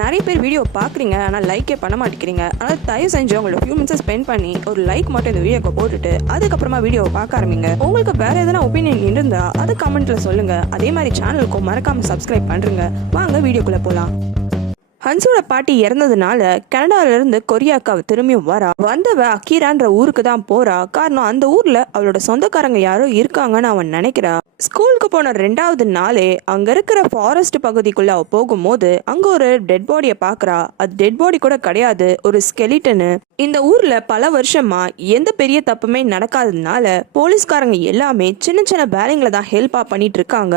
நிறைய பேர் வீடியோ பார்க்குறீங்க, ஆனால் லைக்கே பண்ண மாட்டேங்கிறீங்க. ஆனால் தயவு செஞ்சு உங்களோட ஃபியூ மினிட்ஸ் ஸ்பெண்ட் பண்ணி ஒரு லைக் மட்டும் இந்த வீடியோக்கு போட்டுட்டு அதுக்கப்புறமா வீடியோவை பார்க்க ஆரம்பிங்க. உங்களுக்கு வேற எதனா ஒப்பீனியன் இருந்தால் அதை கமெண்ட்ல சொல்லுங்க. அதே மாதிரி சேனலுக்கும் மறக்காம சப்ஸ்கிரைப் பண்ணுங்க. வாங்க வீடியோக்குள்ள போகலாம். ஹன்ஸோட பாட்டி இறந்ததுனால கனடால இருந்து கொரியாக்கு அவ திரும்பியும் வந்தவ அக்கீரான்ற ஊருக்கு தான் போறா. காரணம் அந்த ஊர்ல அவளோட சொந்தக்காரங்க யாரோ இருக்காங்கன்னு அவன் நினைக்கிறா. ஸ்கூலுக்கு போன 2வது நாளே அங்க இருக்கிற ஃபாரஸ்ட் பகுதிக்குள்ள அவ போகும்போது அங்க ஒரு டெட் பாடியை பாக்குறா. அது டெட் பாடி கூட கிடையாது, ஒரு ஸ்கெலிட்டனு. இந்த ஊர்ல பல வருஷமா எந்த பெரிய தப்புமே நடக்காததுனால போலீஸ்காரங்க எல்லாமே சின்ன சின்ன வேலைங்களை தான் ஹெல்ப்பா பண்ணிட்டு இருக்காங்க.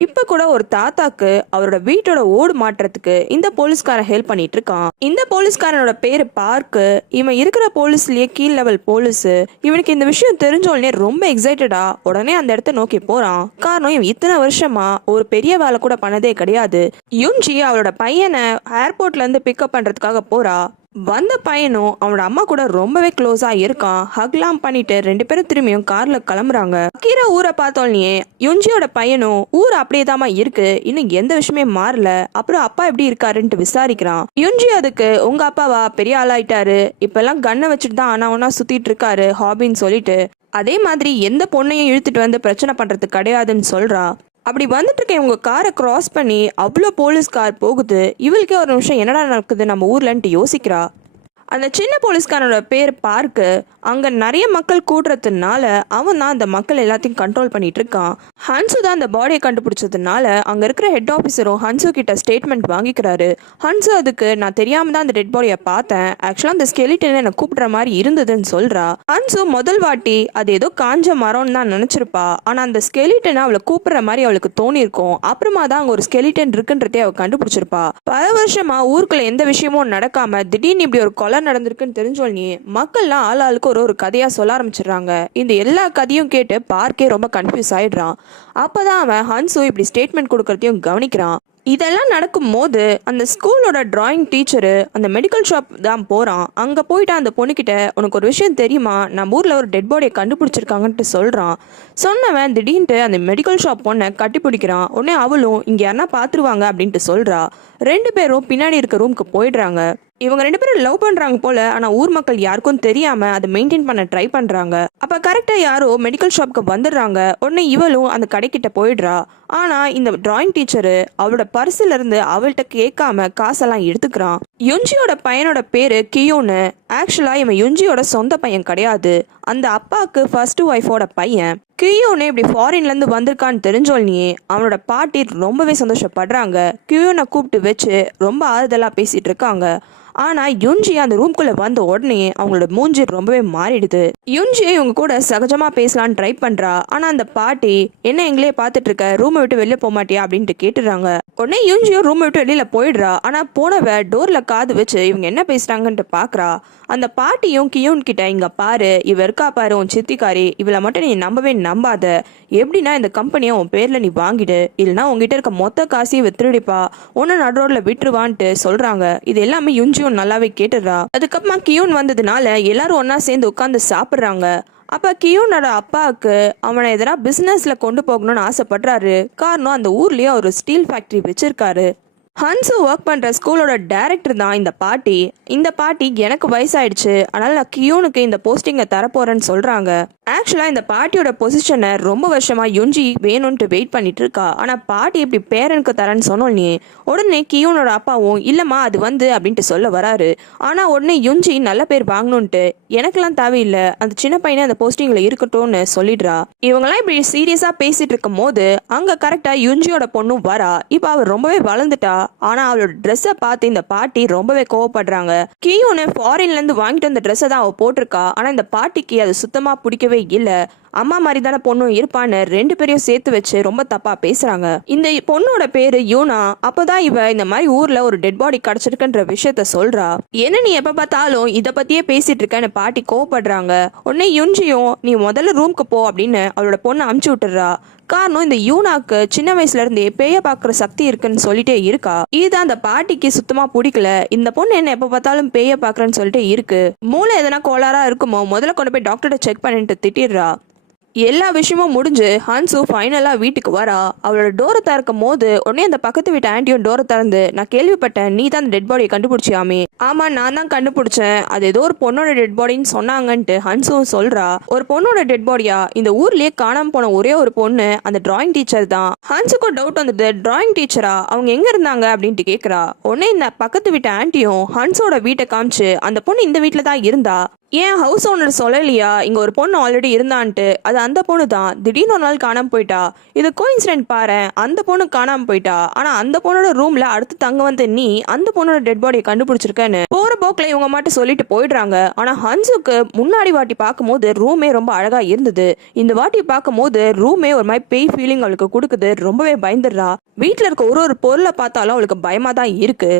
இப்ப கூட ஒரு தாத்தாக்கு அவரோட வீட்டோட ஓடு மாற்றத்துக்கு இந்த போலீஸ்காரன் ஹெல்ப் பண்ணிட்டு இருக்கான். இந்த போலீஸ்காரனோட பேரு பார்க்கு. இவன் இருக்கிற போலீஸ்லயே கீழ் லெவல் போலீஸ். இவனுக்கு இந்த விஷயம் தெரிஞ்சோடனே ரொம்ப எக்ஸைட்டடா உடனே அந்த இடத்த நோக்கி போறான். காரணம் இவன் இத்தனை வருஷமா ஒரு பெரிய வேலை கூட பண்ணதே கிடையாது. யுன்ஜி அவளோட பையனை ஏர்போர்ட்ல இருந்து பிக்கப் பண்றதுக்காக போறா. வந்த பையனும் அவனோட அம்மா கூட ரொம்பவே க்ளோஸா இருக்கான். ஹக்லாம் பண்ணிட்டு 2 பேரும் திரும்பியும் கார்ல கிளம்புறாங்க. அக்கீரா ஊரை பார்த்தோன்னே யுன்ஜியோட பையனும் ஊர் அப்படியே தாமா இருக்கு, இன்னும் எந்த விஷயமே மாறல, அப்புறம் அப்பா எப்படி இருக்காருன்ட்டு விசாரிக்கிறான். யுன்ஜி அதுக்கு உங்க அப்பாவா பெரிய ஆளாயிட்டாரு, இப்பெல்லாம் கண்ணை வச்சுட்டு தான் ஆனா ஒன்னா சுத்திட்டு இருக்காரு ஹாபின்னு சொல்லிட்டு, அதே மாதிரி எந்த பொண்ணையும் இழுத்துட்டு வந்து பிரச்சனை பண்றது கிடையாதுன்னு சொல்றா. அப்படி வந்துட்டு இருக்க இவங்க காரை கிராஸ் பண்ணி அவ்வளோ போலீஸ் கார் போகுது. இவளுக்கே ஒரு நிமிஷம் என்னடா நடக்குது நம்ம ஊர்லன்ட்டு யோசிக்கிறா. அந்த சின்ன போலீஸ்காரனோட பேர் பார்க்கு. அங்க நிறைய மக்கள் கூடுறதுனால அவன் தான் அந்த மக்கள் எல்லாத்தையும் கண்ட்ரோல் பண்ணிட்டு இருக்கான். ஹன்சு தான் அந்த பாடியை கண்டுபிடிச்சதுனால அங்க இருக்கிற ஹெட் ஆஃபீஸரும் ஹன்சு கிட்ட ஸ்டேட்மெண்ட் வாங்கிக்கிறாரு. ஹன்சு அதுக்கு நான் தெரியாம தான் அந்த டெட் பாடியை பார்த்தேன், ஆக்சுவலா அந்த ஸ்கெலிட்டன் என்னை கூப்பிடுற மாதிரி இருந்ததுன்னு சொல்றா. ஹன்சு முதல் வாட்டி அது ஏதோ காஞ்ச மரம்னு தான் நினைச்சிருப்பா. ஆனா அந்த ஸ்கெலிட்டன் அவளை கூப்பிடுற மாதிரி அவளுக்கு தோணிருக்கும். அப்புறமா தான் அங்க ஒரு ஸ்கெலிட்டன் இருக்குன்றதே அவ கண்டுபிடிச்சிருப்பா. பல வருஷமா ஊருக்குள்ள எந்த விஷயமும் நடக்காம திடீர்னு இப்படி ஒரு கொலை நடந்திருக்குன்னு தெரிஞ்சோடனே மக்கள்லாம் ஆளாளுக்கு ஒரு கதையா சொல்ல ஆரம்பிச்சிடுறாங்க. இந்த எல்லா கதையும் கேட்டு பார்க்கே ரொம்ப கன்ஃபியூஸ் ஆயிடுறான். அப்பதான் அவன் ஹன்சு இப்படி ஸ்டேட்மெண்ட் கொடுக்கறதையும் கவனிக்கிறான். இதெல்லாம் நடக்கும் போது அந்த ஸ்கூலோட டிராயிங் டீச்சரு அந்த மெடிக்கல் ஷாப் தான் போறான். அங்க போயிட்டு அந்த பொண்ணுகிட்ட உனக்கு ஒரு விஷயம் தெரியுமா, நம்ம ஊர்ல ஒரு டெட் பாடியை கண்டுபிடிச்சிருக்காங்கன்ட்டு சொல்றான். சொன்னவன் திடீர்னு அந்த மெடிக்கல் ஷாப் பொண்ணை கட்டி பிடிக்கிறான். உடனே அவளும் இங்க யாரா பாத்துருவாங்க அப்படின்ட்டு சொல்றா. 2 பேரும் பின்னாடி இருக்க ரூமுக்கு போயிடுறாங்க. இவங்க 2 பேரும் லவ் பண்றாங்க போல. ஆனா ஊர் மக்கள் யாருக்கும் தெரியாம அதை மெயின்டைன் பண்ண ட்ரை பண்றாங்க. அப்ப கரெக்டா யாரோ மெடிக்கல் ஷாப்க்கு வந்துடுறாங்க. உடனே இவளும் அந்த கடைக்கிட்ட போயிடுறா. ஆனா இந்த டிராயிங் டீச்சரு அவளோட பர்ஸ்ல இருந்து அவள்கிட்ட கேட்காம காசெல்லாம் எடுத்துக்கிறான். யுன்ஜியோட பையனோட பேரு கியோன்னு. ஆக்சுவலா இவன் யுன்ஜியோட சொந்த பையன் கிடையாது, அந்த அப்பாவுக்கு ஃபர்ஸ்ட் ஒய்ஃபோட பையன். கியோனே இப்படி ஃபாரின்ல இருந்து வந்திருக்கான்னு தெரிஞ்சோல்னியே அவனோட பாட்டி ரொம்பவே சந்தோஷப்படுறாங்க. கியோனை கூப்பிட்டு வச்சு ரொம்ப ஆறுதலா பேசிட்டு இருக்காங்க. ஆனா யுன்ஜி அந்த ரூம்குள்ள வந்த உடனே அவங்களோட மூஞ்சி ரொம்பவே மாறிடுது. யுன்ஜி இவங்க கூட சகஜமா பேசலான்னு ட்ரை பண்றா. ஆனா அந்த பாட்டி என்ன எங்களே பாத்துட்டு இருக்க, ரூமை விட்டு வெளியே போக மாட்டியா அப்படின்ட்டு கேட்டுறாங்க. உடனே யுன்ஜியும் ரூமை விட்டு வெளியில போயிடுறா. ஆனா போனவ டோர்ல காது வச்சு இவங்க என்ன பேசுறாங்கன்ட்டு பாக்குறா. அந்த பாட்டியும் கியோன் கிட்ட இங்க பாரு, இவ இருக்கா பாரு உன் சித்திக்காரி, இவளை மட்டும் நீ நம்பவே நம்பாத, எப்படின்னா இந்த கம்பெனியை உன் பேர்ல நீ வாங்கிடு, இல்லைன்னா உங்ககிட்ட இருக்க மொத்த காசையும் வித்துடுப்பா, ஒன்னு நடுரோட்ல விட்டுருவான்ட்டு சொல்றாங்க. இது எல்லாமே யுன்ஜியும் நல்லாவே கேட்டுறா. அதுக்கப்புறமா கியோன் வந்ததுனால எல்லாரும் ஒன்னா சேர்ந்து உட்காந்து சாப்பிடுறாங்க. அப்ப கியோனோட அப்பாவுக்கு அவனை எதனா பிசினஸ்ல கொண்டு போகணும்னு ஆசைப்படுறாரு. காரணம் அந்த ஊர்லயே ஒரு ஸ்டீல் ஃபேக்டரி வச்சிருக்காரு. ஹன்சு ஒர்க் பண்ற ஸ்கூலோட டைரக்டர் தான் இந்த பாட்டி. இந்த பாட்டி எனக்கு வயசாயிடுச்சு, அதனால நான் கியோனுக்கு இந்த போஸ்டிங்கை தரப்போறேன்னு சொல்றாங்க. ஆக்சுவலா இந்த பாட்டியோட பொசிஷனை ரொம்ப வருஷமா யுன்ஜி வேணும்ட்டு வெயிட் பண்ணிட்டு இருக்கா. ஆனா பாட்டி இப்படி பேரனுக்கு தரேன்னு சொன்னோன்னே உடனே கியோனோட அப்பாவும் இல்லம்மா அது அப்படின்ட்டு சொல்ல வராரு. ஆனா உடனே யுன்ஜி நல்ல பேர் வாங்கணும்ட்டு எனக்கெல்லாம் தேவையில்லை, அந்த சின்ன பையனை அந்த போஸ்டிங்ல இருக்கட்டும்னு சொல்லிடுறா. இவங்கெல்லாம் இப்படி சீரியஸா பேசிட்டு இருக்கும் போது அங்க கரெக்டா யுன்ஜியோட பொண்ணும் வரா. இப்ப அவ ரொம்பவே வளர்ந்துட்டா. ஆனா அவளோட ட்ரெஸ்ஸை பார்த்து இந்த பாட்டி ரொம்பவே கோவப்படுறாங்க. கியோனு ஃபாரின்ல இருந்து வாங்கிட்டு வந்த ட்ரெஸ்ஸை தான் அவ போட்டிருக்கா. ஆனா இந்த பாட்டிக்கு அது சுத்தமா பிடிக்கவே இல்ல. அம்மா மாதிரி தானே பொண்ணும் இருப்பான்னு 2 பேரையும் சேர்த்து வச்சு ரொம்ப தப்பா பேசுறாங்க. இந்த பொண்ணோட பேரு யூனா. அப்பதான் இவ இந்த மாதிரி ஊர்ல ஒரு டெட் பாடி கிடைச்சிருக்குன்ற விஷயத்த சொல்றா. என்ன நீ எப்ப பார்த்தாலும் இத பத்தியே பேசிட்டு இருக்கன்னு பாட்டி கோவப்படுறாங்க. உடனே யுன்ஜியும் நீ முதல்ல ரூம்க்கு போ அப்படின்னு அவளோட பொண்ணை அமுச்சு விட்டுறா. காரணம் இந்த யூனாக்கு சின்ன வயசுல இருந்தே பேய பாக்குற சக்தி இருக்குன்னு சொல்லிட்டே இருக்கா. இதுதான் அந்த பாட்டிக்கு சுத்தமா பிடிக்கல. இந்த பொண்ணு என்ன எப்ப பார்த்தாலும் பேய பாக்குறேன்னு சொல்லிட்டு இருக்கு, மூளை எதனா கோளாறா இருக்குமோ, முதல்ல கொண்டு போய் டாக்டர்கிட்ட செக் பண்ணிட்டு திட்டிடுறா. எல்லா விஷயமும் முடிஞ்சு ஹன்சு ஃபைனலா வீட்டுக்கு வரா. அவளோட டோரை திறக்கும் போது உடனே அந்த பக்கத்து வீட்டு ஆன்டியும் டோரை திறந்து, நான் கேள்விப்பட்டேன் நீ தான் அந்த டெட் பாடியை கண்டுபிடிச்சியாமே. ஆமா, நான் தான் கண்டுபிடிச்சேன், அது ஏதோ ஒரு பொண்ணோட டெட் பாடின்னு சொன்னாங்கன்ட்டு ஹன்சுவும் சொல்றா. ஒரு பொண்ணோட டெட் பாடியா? இந்த ஊர்லயே காணாம போன ஒரே ஒரு பொண்ணு அந்த டிராயிங் டீச்சர் தான். ஹன்சுக்கும் டவுட் வந்துட்டு, டிராயிங் டீச்சரா, அவங்க எங்க இருந்தாங்க அப்படின்ட்டு கேக்குறா. உடனே இந்த பக்கத்து வீட்டு ஆன்டியும் ஹன்சோட வீட்டை காமிச்சு, அந்த பொண்ணு இந்த வீட்டுல தான் இருந்தா, ஏன் ஹவுஸ் ஓனர் சொல்லலையா இங்க ஒரு பொண்ணு ஆல்ரெடி இருந்தான்ட்டு? அது அந்த பொண்ணு தான், திடீர்னு ஒரு நாள் காணாம போயிட்டா. இது கோஇன்சிடென்ட் பாரு, அந்த பொண்ணு காணாம போயிட்டா, ஆனா அந்த பொண்ணோட ரூம்ல அடுத்து தங்க வந்து நீ அந்த பொண்ணோட டெட் பாடியை கண்டுபிடிச்சிருக்கேன்னு போற போக்குல இவங்க மட்டும் சொல்லிட்டு போயிடுறாங்க. ஆனா ஹன்சுக்கு முன்னாடி வாட்டி பார்க்கும்போது ரூமே ரொம்ப அழகா இருந்தது. இந்த வாட்டி பார்க்கும்போது ரூமே ஒரு மாதிரி பேய் ஃபீலிங் அவளுக்கு கொடுக்குது. ரொம்பவே பயந்துடுறா. வீட்டுல இருக்க ஒரு பொருளை பார்த்தாலும் அவளுக்கு பயமா தான் இருக்கு.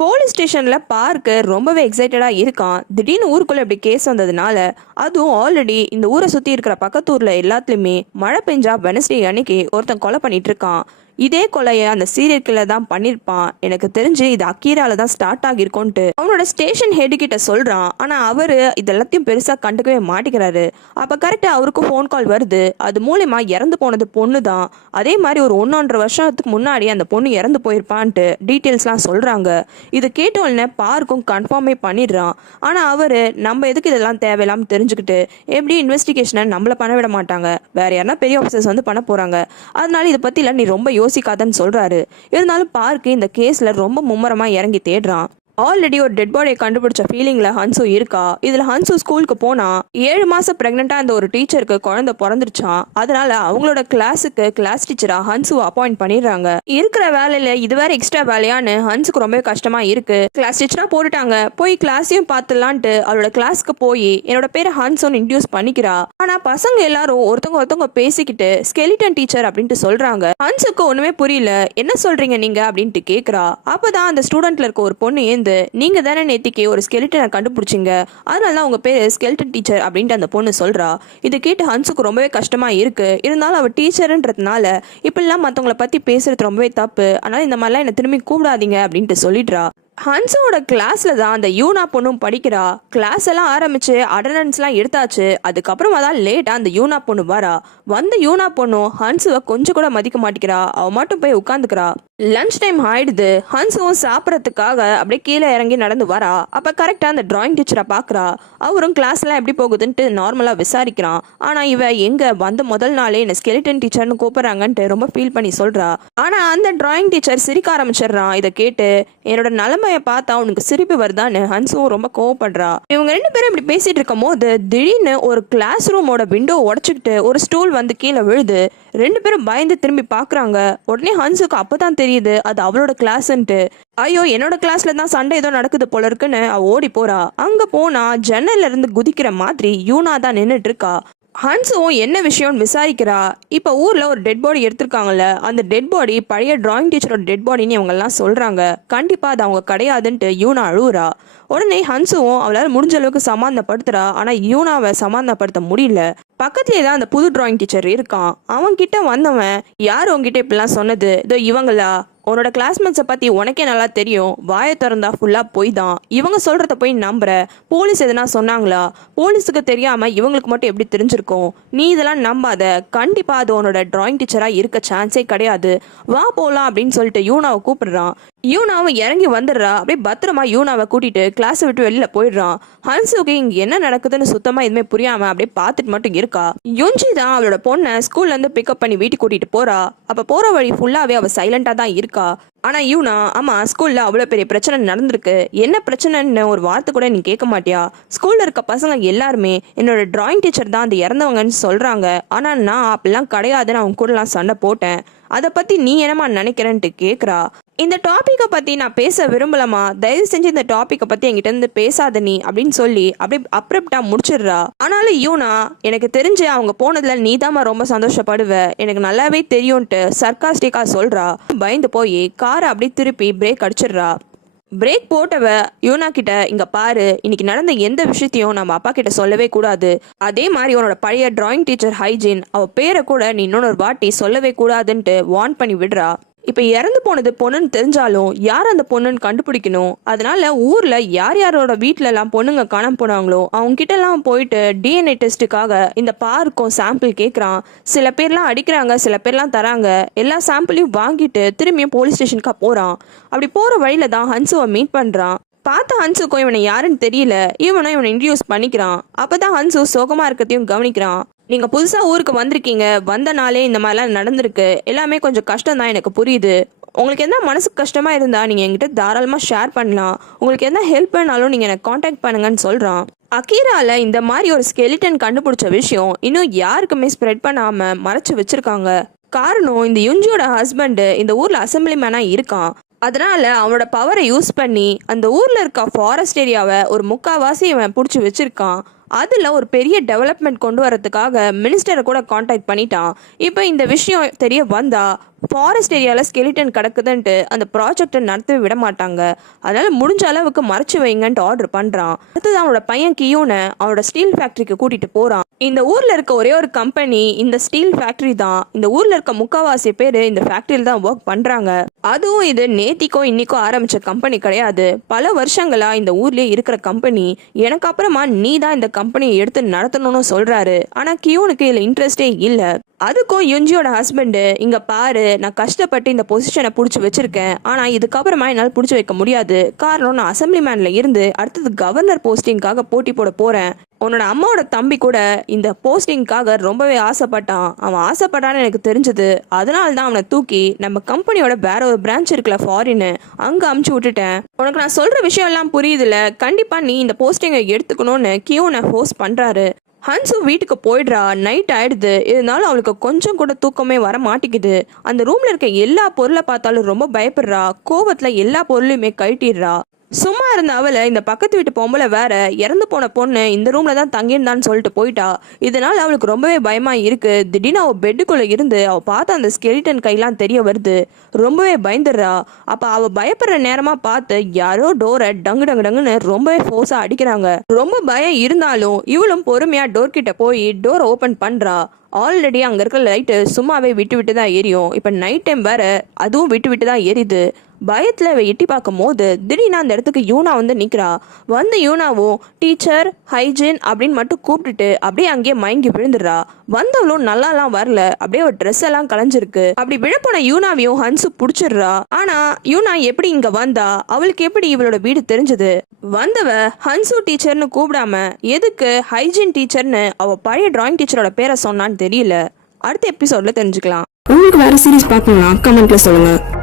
போலீஸ் ஸ்டேஷன்ல பார்க்கு ரொம்பவே எக்ஸைட்டடா இருக்கான். திடீர்னு ஊருக்குள்ள இப்படி கேஸ் வந்ததுனால, அதுவும் ஆல்ரெடி இந்த ஊரை சுத்தி இருக்கிற பக்கத்தூர்ல எல்லாத்துலயுமே மழை பெஞ்சா வெனஸ்டே அன்னைக்கு ஒருத்தன் கொலை பண்ணிட்டு இருக்கான். இதே கொலையை அந்த சீரியல் கில்லர் தான் பண்ணிருப்பான். எனக்கு தெரிஞ்சு இது அக்கீரால தான் ஸ்டார்ட் ஆகிருக்கோன்ட்டு அவனோட ஸ்டேஷன் ஹெட் கிட்ட சொல்றான். ஆனா அவரு இதெல்லாத்தையும் பெருசா கண்டுக்கவே மாட்டேங்கிறாரு. அப்ப கரெக்டா அவருக்கும் ஃபோன் கால் வருது. அது மூலமா இறந்து போனது பொண்ணு தான். அதே மாதிரி ஒரு 1.5 வருஷத்துக்கு முன்னாடி அந்த பொண்ணு இறந்து போயிருப்பான்ட்டு டீட்டெயில்ஸ்லாம் சொல்றாங்க. இது கேட்டோன்னே பார்க்கும் கன்ஃபார்மே பண்ணிடுறான். ஆனா அவரு நம்ம எதுக்கு இதெல்லாம் தேவையில்லாம தெரிஞ்சுக்கிட்டு எப்படி இன்வெஸ்டிகேஷனை நம்மள பண்ண விட மாட்டாங்க, வேற யாரா பெரிய ஆஃபீஸர்ஸ் வந்து பண்ண போறாங்க, அதனால இதை பத்தில நீ ரொம்ப யோசிக்காதன்னு சொல்றாரு. இருந்தாலும் பார்க்கு இந்த கேஸ்ல ரொம்ப மும்முரமா இறங்கி தேடுறான். ஆல்ரெடி ஒரு டெட் பாடியை கண்டுபிடிச்ச ஃபீலிங்ல ஹன்சு இருக்கா. இதுல ஹன்சு ஸ்கூலுக்கு போனா 7 மாசம் பிரெக்னெண்டா அந்த ஒரு டீச்சருக்கு குழந்தை பிறந்துருச்சான். அதனால அவங்களோட கிளாஸுக்கு கிளாஸ் டீச்சரா ஹன்சு அப்பாயிண்ட் பண்ணிடுறாங்க. இருக்கிற வேலையில இது வேற எக்ஸ்ட்ரா வேலையான்னு ஹன்சுக்கு ரொம்ப கஷ்டமா இருக்கு. கிளாஸ் டீச்சரா போட்டுட்டாங்க, போய் கிளாஸையும் பார்த்துலான்ட்டு அவளோட கிளாஸ்க்கு போய் என்னோட பேரை ஹன்சுன்னு இன்ட்யூஸ் பண்ணிக்கிறா. ஆனா பசங்க எல்லாரும் ஒருத்தவங்க பேசிக்கிட்டு ஸ்கெலிட்டன் டீச்சர் அப்படின்ட்டு சொல்றாங்க. ஹன்சுக்கு ஒண்ணுமே புரியல, என்ன சொல்றீங்க நீங்க அப்படின்ட்டு கேக்குறா. அப்பதான் அந்த ஸ்டூடெண்ட்ல இருக்க ஒரு பொண்ணு நீங்க தானே நேத்திக்கு ஒரு ஸ்கெலிட்டனை கண்டுபிடிச்சிங்க, அதனால உங்க பேரு ஸ்கெலிட்டன் டீச்சர் அப்படின்ட்டு அந்த பொண்ணு சொல்றா. இது கேட்டு ஹன்சுக்கு ரொம்பவே கஷ்டமா இருக்கு. இருந்தாலும் அவ டீச்சர்ன்றதுனால இப்படிலாம் மற்றவங்களை பத்தி பேசுறது ரொம்பவே தப்பு, அதனால இந்த மாதிரிலாம் என்ன திரும்பி கூப்பிடாதீங்க அப்படின்ட்டு சொல்லிடுறா. ஹன்சோட கிளாஸ்ல தான் அந்த யூனா பொண்ணும் படிக்கிறா. கிளாஸ் எல்லாம் ஆரம்பிச்சு அட்டண்டன்ஸ்லாம் எடுத்தாச்சு. அதுக்கப்புறமா தான் லேட்டா அந்த யூனா பொண்ணு வரா. வந்த யூனா பொண்ணும் ஹன்சுவை கொஞ்சம் கூட மதிக்க மாட்டேங்கிறா. அவ மட்டும் போய் உட்காந்துக்கிறா. லஞ்ச் டைம் ஆயிடுது. ஹன்சுவும் சாப்பிட்றதுக்காக அப்படியே கீழே இறங்கி நடந்து வரா. அப்ப கரெக்டா அந்த டிராயிங் டீச்சரை பாக்குறா. அவரும் கிளாஸ்லாம் எப்படி போகுதுன்ட்டு நார்மலா விசாரிக்கிறான். ஆனா இவ எங்க வந்த முதல் நாளே என்ன ஸ்கெலிட்டன் டீச்சர்னு கூப்பிடுறாங்கன்ட்டு ரொம்ப ஃபீல் பண்ணி சொல்றா. ஆனா அந்த டிராயிங் டீச்சர் சிரிக்க ஆரம்பிச்சிடுறான். இதை கேட்டு என்னோட நிலைமைய பார்த்தா உனக்கு சிரிப்பு வருதான்னு ஹன்சுவும் ரொம்ப கோவப்படுறா. இவங்க 2 பேரும் இப்படி பேசிட்டு இருக்கும் போது திடீர்னு ஒரு கிளாஸ் ரூமோட விண்டோ உடைச்சுக்கிட்டு ஒரு ஸ்டூல் வந்து கீழே விழுது. 2 பேரும் பயந்து திரும்பி பாக்குறாங்க. உடனே ஹன்சுக்கு அப்பதான் தெரியுது அது அவளோட கிளாஸ்ன்ட்டு. ஐயோ, என்னோட கிளாஸ்ல தான் சண்டை ஏதோ நடக்குது போல இருக்குன்னு அவ ஓடி போறா. அங்க போனா ஜன்னல்ல இருந்து குதிக்கிற மாதிரி யூனா தான் நின்னுட்டு இருக்கா. ஹன்சுவும் என்ன விஷயம்னு விசாரிக்கிறா. இப்போ ஊரில் ஒரு டெட் பாடி எடுத்திருக்காங்கல்ல, அந்த டெட் பாடி பழைய டிராயிங் டீச்சரோட டெட் பாடின்னு இவங்கெல்லாம் சொல்கிறாங்க. கண்டிப்பாக அது அவங்க கிடையாதுன்ட்டு யூனா அழுவுறா. உடனே ஹன்சுவும் அவளால் முடிஞ்ச அளவுக்கு சமாதானப்படுத்துறா. ஆனால் யூனாவை சமாதானப்படுத்த முடியல. பக்கத்துலேயே தான் அந்த புது டிராயிங் டீச்சர் இருக்கான். அவன் கிட்ட வந்தவன், யார் உங்ககிட்ட இப்படிலாம் சொன்னது? இதோ இவங்களா, உன்னோட கிளாஸ்மேட்ஸை பற்றி உனக்கே நல்லா தெரியும், வாயை திறந்தா ஃபுல்லாக போய் தான், இவங்க சொல்கிறத போய் நம்புற, போலீஸ் எதுனா சொன்னாங்களா? போலீஸுக்கு தெரியாமல் இவங்களுக்கு மட்டும் எப்படி தெரிஞ்சிருக்கும்? நீ இதெல்லாம் நம்பாத, கண்டிப்பாக அது உன்னோட டிராயிங் டீச்சராக இருக்க சான்ஸே கிடையாது, வா போகலாம் அப்படின்னு சொல்லிட்டு யூனாவை கூப்பிடுறான். யூனாவை இறங்கி வந்துடுறா. அப்படியே பத்திரமா யூனாவை கூட்டிட்டு கிளாஸை விட்டு வெளியில போயிடுறான். ஹன்சுக்கு இங்க என்ன நடக்குதுன்னு சுத்தமா எதுவுமே புரியாம அப்படியே பார்த்துட்டு மட்டும் இருக்கா. யுஞ்சி தான் அவளோட பொண்ணை ஸ்கூல்ல இருந்து பிக்கப் பண்ணி வீட்டுக்கு கூட்டிட்டு போறா. அப்ப போற வழி ஃபுல்லாவே அவ சைலண்டா தான் இருக்கா. ஆனா யூனா, ஆமா ஸ்கூல்ல அவ்வளவு பெரிய பிரச்சனை நடந்திருக்கு, என்ன பிரச்சனைன்னு ஒரு வார்த்தை கூட நீ கேட்க மாட்டியா? ஸ்கூல்ல இருக்க பசங்க எல்லாருமே என்னோட டிராயிங் டீச்சர் தான் அது இறந்தவங்கன்னு சொல்றாங்க, ஆனா நான் அப்படிலாம் கிடையாதுன்னு அவங்க கூடலாம் சண்டை போட்டேன், அதை பத்தி நீ என்னமா நினைக்கிறேன்ட்டு கேக்குறா. இந்த டாப்பிக்கை பத்தி நான் பேச விரும்பலமா, தயவு செஞ்சு இந்த டாப்பிக்கை பத்தி என்கிட்ட இருந்து பேசாத நீ அப்படின்னு சொல்லி அப்படியே அப்ரப்டா முடிச்சிடுறா. ஆனாலும் யூனா, எனக்கு தெரிஞ்சு அவங்க போனதுல நீதாமா ரொம்ப சந்தோஷப்படுவ, எனக்கு நல்லாவே தெரியும்ட்டு சர்க்காஸ்டிக்கா சொல்றா. பயந்து போய் காரை அப்படியே திருப்பி பிரேக் அடிச்சிடுறா. பிரேக் போட்டவ யூனா கிட்ட, இங்க பாரு, இன்னைக்கு நடந்த எந்த விஷயத்தையும் நம்ம அப்பா கிட்ட சொல்லவே கூடாது, அதே மாதிரி உன்னோட பழைய டிராயிங் டீச்சர் ஹைஜின், அவ பேரை கூட நீ இன்னொரு வாட்டி சொல்லவே கூடாதுன்ட்டு வார்ன் பண்ணி விடுறா. இப்போ இறந்து போனது பொண்ணுன்னு தெரிஞ்சாலும் யார் அந்த பொண்ணுன்னு கண்டுபிடிக்கணும். அதனால ஊர்ல யார் யாரோட வீட்டுல எல்லாம் பொண்ணுங்க காணாம போனாங்களோ அவங்க கிட்ட எல்லாம் போயிட்டு டிஎன்ஏ டெஸ்ட்டுக்காக இந்த பாருக்கும் சாம்பிள் கேட்குறான். சில பேர்லாம் அடிக்கிறாங்க, சில பேர்லாம் தராங்க. எல்லா சாம்பிளையும் வாங்கிட்டு திரும்பியும் போலீஸ் ஸ்டேஷனுக்கா போறான். அப்படி போற வழியில தான் ஹன்சுவை மீட் பண்றான். பார்த்த ஹன்சுக்கும் இவனை யாருன்னு தெரியல. இவனை இன்ட்ரடியூஸ் பண்ணிக்கிறான். அப்பதான் ஹன்சு சோகமா இருக்கிறதையும் கவனிக்கிறான். நீங்க புதுசா ஊருக்கு வந்திருக்கீங்க, வந்த நாளே இந்த மாதிரிலாம் நடந்திருக்கு, எல்லாமே கொஞ்சம் கஷ்டம் தான், எனக்கு புரியுது. உங்களுக்கு என்ன மனசுக்கு கஷ்டமா இருந்தா நீங்க என்கிட்ட தாராளமா ஷேர் பண்ணலாம். உங்களுக்கு என்ன ஹெல்ப் பண்ணாலும் நீங்க எனக்கு காண்டாக்ட் பண்ணுங்கன்னு சொல்றான். அகீரால இந்த மாதிரி ஒரு ஸ்கெலிட்டன் கண்டுபிடிச்ச விஷயம் இன்னும் யாருக்குமே ஸ்ப்ரெட் பண்ணாம மறைச்சு வச்சிருக்காங்க. காரணம், இந்த யுஞ்சியோட ஹஸ்பண்ட் இந்த ஊர்ல அசம்பிளி மேனா இருக்கான். அதனால அவனோட பவரை யூஸ் பண்ணி அந்த ஊர்ல இருக்க ஃபாரஸ்ட் ஏரியாவை ஒரு முக்காவாசி இவன் பிடிச்சி வச்சிருக்கான். அதில் ஒரு பெரிய டெவலப்மெண்ட் கொண்டு வரதுக்காக மினிஸ்டரை கூட காண்டாக்ட் பண்ணிட்டான். இப்போ இந்த விஷயம் தெரிய வந்தா ஃபாரஸ்ட் ஏரியாவில் ஸ்கெலிட்டன் கிடக்குதுன்ட்டு அந்த ப்ராஜெக்டை நடத்தவே விட மாட்டாங்க. அதனால முடிஞ்ச அளவுக்கு மறைச்சு வைங்கன்ட்டு ஆர்டர் பண்ணுறான். அடுத்தது அவனோட பையன் கியூனை அவனோட ஸ்டீல் ஃபேக்ட்ரிக்கு கூட்டிட்டு போகிறான். இந்த ஊரில் இருக்க ஒரே ஒரு கம்பெனி இந்த ஸ்டீல் ஃபேக்ட்ரி தான். இந்த ஊரில் இருக்க முக்கால்வாசி பேர் இந்த ஃபேக்ட்ரியில் தான் ஒர்க் பண்ணுறாங்க. அதுவும் இது நேத்திக்கோ இன்னிக்கோ ஆரம்பித்த கம்பெனி கிடையாது. பல வருஷங்களாக இந்த ஊர்லேயே இருக்கிற கம்பெனி. எனக்கு அப்புறமா நீ தான் இந்த கம்பெனியை எடுத்து நடத்தணும்னு சொல்கிறாரு. ஆனால் கியூனுக்கு இதில் இன்ட்ரெஸ்டே இல்லை. அதுக்கும் யுஞ்சியோட ஹஸ்பண்டு, இங்கே பாரு, நான் கஷ்டப்பட்டு இந்த பொசிஷனை பிடிச்சி வச்சிருக்கேன், ஆனால் இதுக்கப்புறமா என்னால் பிடிச்சி வைக்க முடியாது. காரணம், நான் அசம்பிளி மேனில் இருந்து அடுத்தது கவர்னர் போஸ்டிங்காக போட்டி போட போகிறேன். உன்னோட அம்மாவோட தம்பி கூட இந்த போஸ்டிங்காக ரொம்பவே ஆசைப்பட்டான். அவன் ஆசைப்பட்டான்னு எனக்கு தெரிஞ்சது. அதனால தான் அவனை தூக்கி நம்ம கம்பெனியோட வேற ஒரு பிரான்ச் இருக்குல்ல ஃபாரின்னு, அங்கே அமுச்சு விட்டுட்டேன். உனக்கு நான் சொல்கிற விஷயம் எல்லாம் புரியுதுல, கண்டிப்பாக நீ இந்த போஸ்டிங்கை எடுத்துக்கணும்னு கியூனை ஃபோர்ஸ் பண்ணுறாரு. ஹன்சு வீட்டுக்கு போயிடுறா. நைட் ஆயிடுது. இருந்தாலும் அவளுக்கு கொஞ்சம் கூட தூக்கமே வர மாட்டேங்குது. அந்த ரூம்ல இருக்க எல்லா பொருளை பார்த்தாலும் ரொம்ப பயப்படுறா. கோவத்துல எல்லா பொருளையுமே கழட்டிடுறா. சும்மா இருந்த அவளை இந்த பக்கத்து வீட்டு பொம்பளை வேற இறந்து போன பொண்ணு இந்த ரூம்ல தான் தங்கியிருந்தான்னு சொல்லிட்டு போயிட்டா. இதனால அவளுக்கு ரொம்பவே பயமா இருக்கு. திடீர்னு அவள் பெட்டுக்குள்ள இருந்து அவ பார்த்த அந்த ஸ்கெலிட்டன் கையெல்லாம் தெரிய வருது. ரொம்பவே பயந்துடுறா. அப்ப அவ பயப்படுற நேரமா பார்த்து யாரோ டோரை டங்கு டங்கு டங்குன்னு ரொம்பவே ஃபோர்ஸா அடிக்கிறாங்க. ரொம்ப பயம் இருந்தாலும் இவளும் பொறுமையா டோர் கிட்ட போய் டோரை ஓபன் பண்றா. ஆல்ரெடி அங்கே இருக்க லைட்டு சும்மாவே விட்டு விட்டு தான் எரியும். இப்போ நைட் டைம் வேற அதுவும் விட்டு விட்டு தான் எரியுது. பயத்தில் எட்டி பார்க்கும் போது திடீர்னு அந்த இடத்துக்கு யூனா வந்து நிற்கிறா. வந்து யூனாவும் டீச்சர் ஹைஜின் அப்படின்னு மட்டும் கூப்பிட்டுட்டு அப்படியே அங்கேயே மயங்கி விழுந்துடுறா. வந்தவளும் நல்லாலாம் வரல. அப்படியே ஒரு ட்ரெஸ் எல்லாம் கலைஞ்சிருக்கு. அப்படி விழப்போன யூனாவையும் ஹன்சு பிடிச்சிடுறா. ஆனா யூனா எப்படி இங்க வந்தா, அவளுக்கு எப்படி இவளோட வீடு தெரிஞ்சது? வந்தவ ஹன்சு டீச்சர்னு கூப்பிடாம எதுக்கு ஹைஜின் டீச்சர்னு அவ பழைய டிராயிங் டீச்சரோட பேரை சொன்னான்னு தெரியல. அடுத்த எபிசோட்ல தெரிஞ்சுக்கலாம். உங்களுக்கு வேற சீரிஸ் பார்க்கணும்னா கமெண்ட்ல சொல்லுங்க.